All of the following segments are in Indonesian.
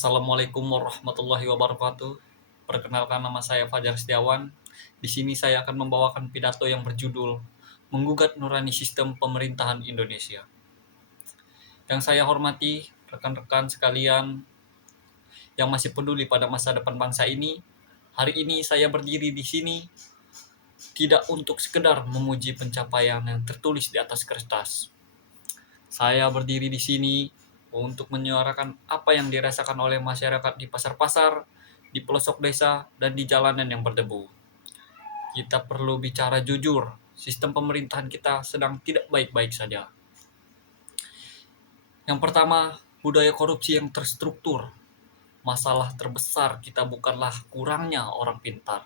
Assalamualaikum warahmatullahi wabarakatuh. Perkenalkan, nama saya Fajar Setiawan. Di sini saya akan membawakan pidato yang berjudul Menggugat Nurani Sistem Pemerintahan Indonesia. Yang saya hormati rekan-rekan sekalian yang masih peduli pada masa depan bangsa ini, hari ini saya berdiri di sini tidak untuk sekedar memuji pencapaian yang tertulis di atas kertas. Saya berdiri di sini untuk menyuarakan apa yang dirasakan oleh masyarakat di pasar-pasar, di pelosok desa, dan di jalanan yang berdebu. Kita perlu bicara jujur, sistem pemerintahan kita sedang tidak baik-baik saja. Yang pertama, budaya korupsi yang terstruktur. Masalah terbesar kita bukanlah kurangnya orang pintar,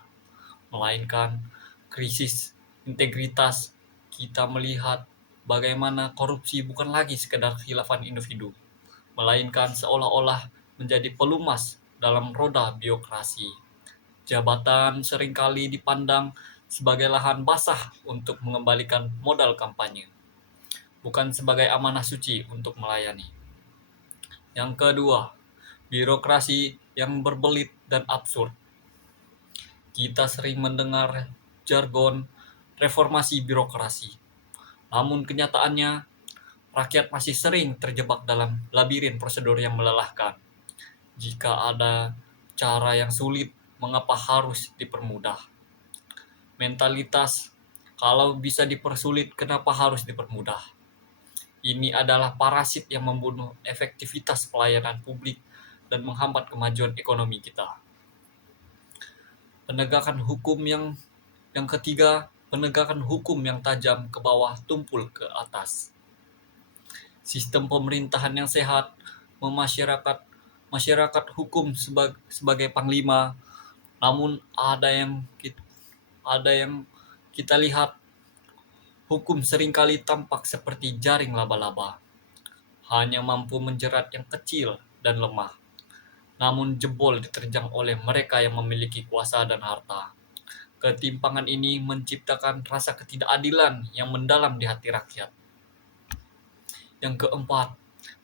melainkan krisis integritas. Kita melihat bagaimana korupsi bukan lagi sekedar khilafan individu, melainkan seolah-olah menjadi pelumas dalam roda birokrasi. Jabatan seringkali dipandang sebagai lahan basah untuk mengembalikan modal kampanye, bukan sebagai amanah suci untuk melayani. Yang kedua, birokrasi yang berbelit dan absurd. Kita sering mendengar jargon reformasi birokrasi, namun kenyataannya rakyat masih sering terjebak dalam labirin prosedur yang melelahkan. Jika ada cara yang sulit, mengapa harus dipermudah? Mentalitas, kalau bisa dipersulit, kenapa harus dipermudah? Ini adalah parasit yang membunuh efektivitas pelayanan publik dan menghambat kemajuan ekonomi kita. Yang ketiga, penegakan hukum yang tajam ke bawah tumpul ke atas. Sistem pemerintahan yang sehat masyarakat hukum sebagai panglima, namun ada yang kita lihat hukum seringkali tampak seperti jaring laba-laba, hanya mampu menjerat yang kecil dan lemah, namun jebol diterjang oleh mereka yang memiliki kuasa dan harta. Ketimpangan ini menciptakan rasa ketidakadilan yang mendalam di hati rakyat. Yang keempat,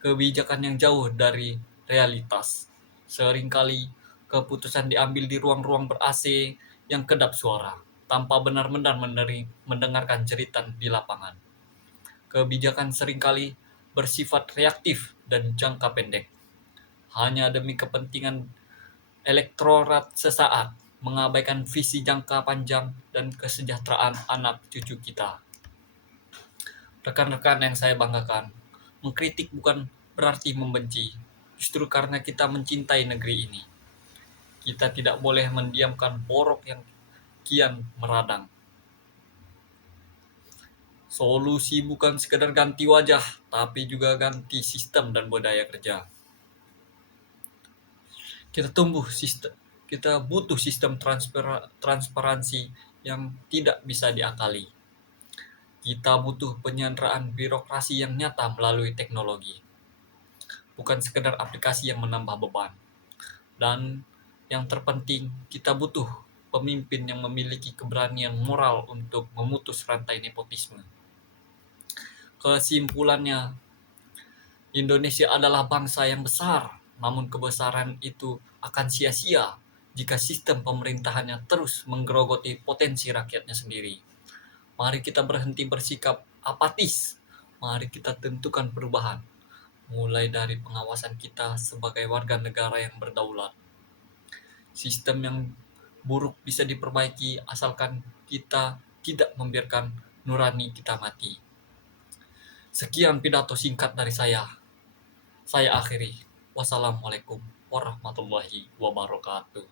kebijakan yang jauh dari realitas. Seringkali keputusan diambil di ruang-ruang ber-AC yang kedap suara, tanpa benar-benar mendengarkan jeritan di lapangan. Kebijakan seringkali bersifat reaktif dan jangka pendek, hanya demi kepentingan elektorat sesaat, mengabaikan visi jangka panjang dan kesejahteraan anak cucu kita. Rekan-rekan yang saya banggakan, mengkritik bukan berarti membenci. Justru karena kita mencintai negeri ini, kita tidak boleh mendiamkan borok yang kian meradang. Solusi bukan sekedar ganti wajah, tapi juga ganti sistem dan budaya kerja. Kita butuh sistem transparansi yang tidak bisa diakali. Kita butuh penyanderaan birokrasi yang nyata melalui teknologi, bukan sekedar aplikasi yang menambah beban. Dan yang terpenting, kita butuh pemimpin yang memiliki keberanian moral untuk memutus rantai nepotisme. Kesimpulannya, Indonesia adalah bangsa yang besar, namun kebesaran itu akan sia-sia jika sistem pemerintahannya terus menggerogoti potensi rakyatnya sendiri. Mari kita berhenti bersikap apatis. Mari kita tentukan perubahan, mulai dari pengawasan kita sebagai warga negara yang berdaulat. Sistem yang buruk bisa diperbaiki asalkan kita tidak membiarkan nurani kita mati. Sekian pidato singkat dari saya. Saya akhiri. Wassalamualaikum warahmatullahi wabarakatuh.